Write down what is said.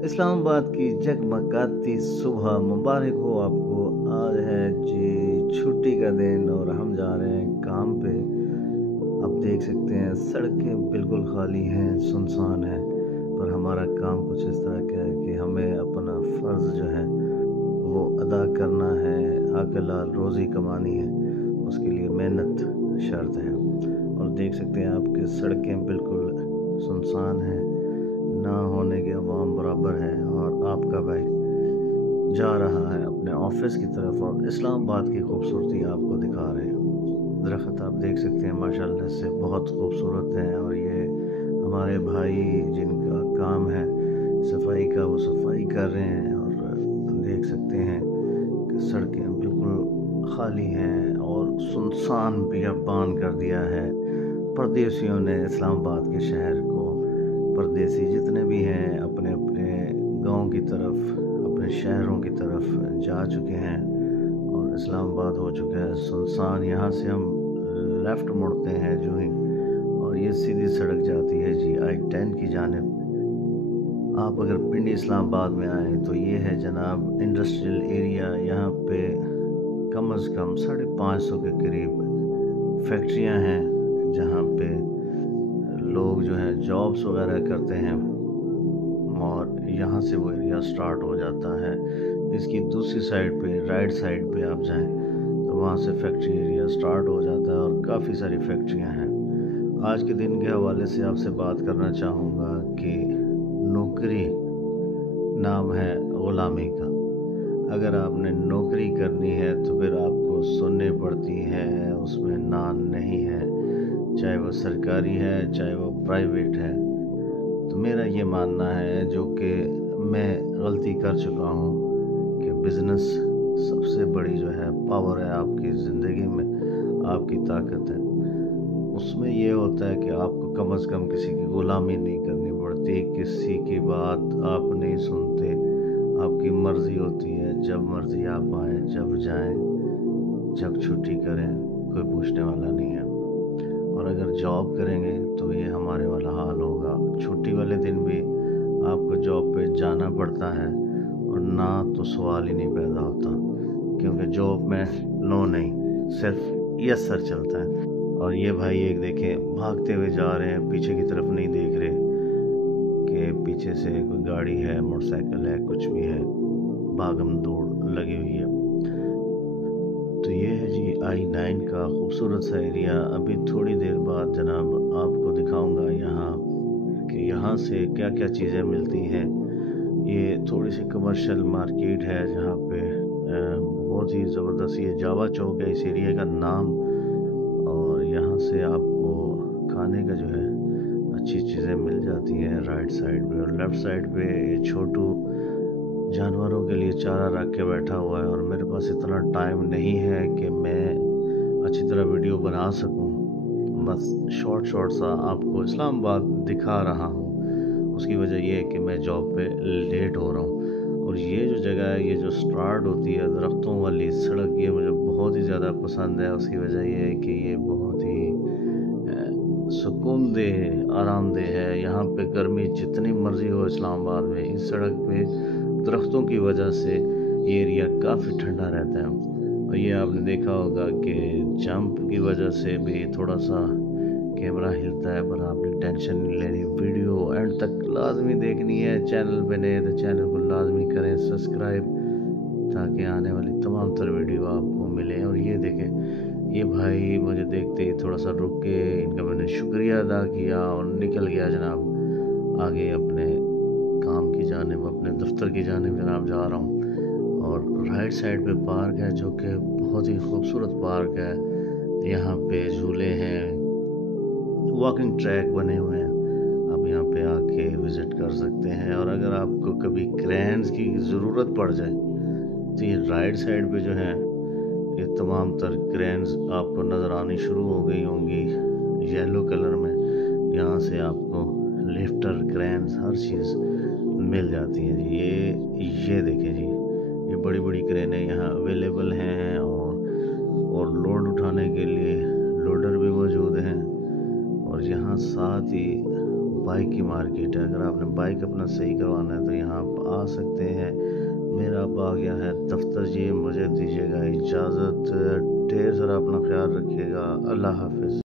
इस्लाम आबाद की जगमगाती सुबह मुबारक हो आपको। आज है जी छुट्टी का दिन और हम जा रहे हैं काम पे। आप देख सकते हैं सड़कें बिल्कुल खाली हैं, सुनसान है, पर हमारा काम कुछ इस तरह का है कि हमें अपना फ़र्ज़ जो है वो अदा करना है। हलाल रोज़ी कमानी है, उसके लिए मेहनत शर्त है। और देख सकते हैं आपकी सड़कें बिल्कुल सुनसान हैं, ना होने के अवाम बराबर है। और आपका भाई जा रहा है अपने ऑफिस की तरफ और इस्लामाबाद की खूबसूरती आपको दिखा रहे हैं। दरख्त आप देख सकते हैं माशाल्लाह से बहुत खूबसूरत हैं। और ये हमारे भाई जिनका काम है सफाई का, वो सफाई कर रहे हैं। और देख सकते हैं कि सड़कें बिल्कुल खाली हैं और सुनसान बियाबान कर दिया है। परदेसियों ने इस्लामाबाद के शहर को, परदेसी जितने भी हैं अपने अपने गांव की तरफ, अपने शहरों की तरफ जा चुके हैं और इस्लामाबाद हो चुका है सुनसान। यहाँ से हम लेफ़्ट मुड़ते हैं जो ही, और ये सीधी सड़क जाती है जी I-10 की जानिब। आप अगर पिंडी इस्लामाबाद में आएँ तो ये है जनाब इंडस्ट्रियल एरिया। यहाँ पे कम से कम 550 के करीब फैक्ट्रियाँ हैं जहाँ पे लोग जो है जॉब्स वगैरह करते हैं और यहाँ से वो एरिया स्टार्ट हो जाता है। इसकी दूसरी साइड पे, राइट साइड पे आप जाएं तो वहाँ से फैक्ट्री एरिया स्टार्ट हो जाता है और काफ़ी सारी फैक्ट्रियाँ हैं। आज के दिन के हवाले से आपसे बात करना चाहूँगा कि नौकरी नाम है ग़ुलामी का। अगर आपने नौकरी करनी है तो फिर आपको सुननी पड़ती है, उसमें नान नहीं है, चाहे वो सरकारी है चाहे वो प्राइवेट है। तो मेरा ये मानना है, जो कि मैं गलती कर चुका हूँ, कि बिज़नेस सबसे बड़ी जो है पावर है आपकी ज़िंदगी में, आपकी ताकत है। उसमें ये होता है कि आपको कम से कम किसी की ग़ुलामी नहीं करनी पड़ती, किसी की बात आप नहीं सुनते, आपकी मर्ज़ी होती है। जब मर्ज़ी आप आएँ, जब जाएँ, जब छुट्टी करें, कोई पूछने वाला नहीं है। और अगर जॉब करेंगे तो ये हमारे वाला हाल होगा। छुट्टी वाले दिन भी आपको जॉब पे जाना पड़ता है और ना तो सवाल ही नहीं पैदा होता, क्योंकि जॉब में नो नहीं, सिर्फ यस सर चलता है। और ये भाई एक देखें भागते हुए जा रहे हैं, पीछे की तरफ नहीं देख रहे कि पीछे से कोई गाड़ी है, मोटरसाइकिल है, कुछ भी है, भागम दौड़ लगी हुई है। तो ये है जी I-9 का खूबसूरत सा एरिया। अभी थोड़ी देर बाद जनाब आपको दिखाऊंगा यहाँ कि यहाँ से क्या क्या चीज़ें मिलती हैं। ये थोड़ी सी कमर्शियल मार्केट है जहाँ पे बहुत ही ज़बरदस्त, ये जावा चौक है इस एरिया का नाम। और यहाँ से आपको खाने का जो है अच्छी चीज़ें मिल जाती हैं राइट साइड पे। और लेफ़्ट साइड पे छोटू जानवरों के लिए चारा रख के बैठा हुआ है। और मेरे पास इतना टाइम नहीं है कि मैं अच्छी तरह वीडियो बना सकूं, बस शॉर्ट सा आपको इस्लामाबाद दिखा रहा हूं। उसकी वजह यह है कि मैं जॉब पे लेट हो रहा हूं। और ये जो जगह है, ये जो स्टार्ट होती है दरख्तों वाली सड़क, ये मुझे बहुत ही ज़्यादा पसंद है। उसकी वजह यह है कि ये बहुत ही सुकूनदेह, आरामदेह है। यहाँ पे गर्मी जितनी मर्ज़ी हो इस्लामाबाद में, इस सड़क पे दरख्तों की वजह से ये एरिया काफ़ी ठंडा रहता है। और ये आपने देखा होगा कि जंप की वजह से भी थोड़ा सा कैमरा हिलता है, पर आपने टेंशन नहीं लेनी। वीडियो एंड तक लाजमी देखनी है। चैनल पे नए तो चैनल को लाजमी करें सब्सक्राइब, ताकि आने वाली तमाम तर वीडियो आपको मिले। और ये देखें, ये भाई मुझे देखते ही थोड़ा सा रुक के इनका मैंने शुक्रिया अदा किया और निकल गया जनाब आगे अपने काम की जानिब, अपने दफ्तर की जानिब जनाब जा रहा हूँ। और राइट साइड पे पार्क है, जो कि बहुत ही खूबसूरत पार्क है। यहाँ पे झूले हैं, वॉकिंग ट्रैक बने हुए हैं, आप यहाँ पे आके विज़िट कर सकते हैं। और अगर आपको कभी क्रेन्स की ज़रूरत पड़ जाए तो ये राइट साइड पे जो है ये तमाम तर क्रेन्स आपको नज़र आनी शुरू हो गई होंगी येलो कलर में। यहाँ से आपको लिफ्टर, क्रेन्स, हर चीज़ मिल जाती है जी। ये देखें जी, ये बड़ी बड़ी क्रेनें यहाँ अवेलेबल हैं। और लोड उठाने के लिए लोडर भी मौजूद हैं। और यहाँ साथ ही बाइक की मार्केट है। अगर आपने बाइक अपना सही करवाना है तो यहाँ आप आ सकते हैं। मेरा अब आ गया है दफ्तर जी, मुझे दीजिएगा इजाज़त। ढेर सारा अपना ख्याल रखिएगा। अल्लाह हाफिज़।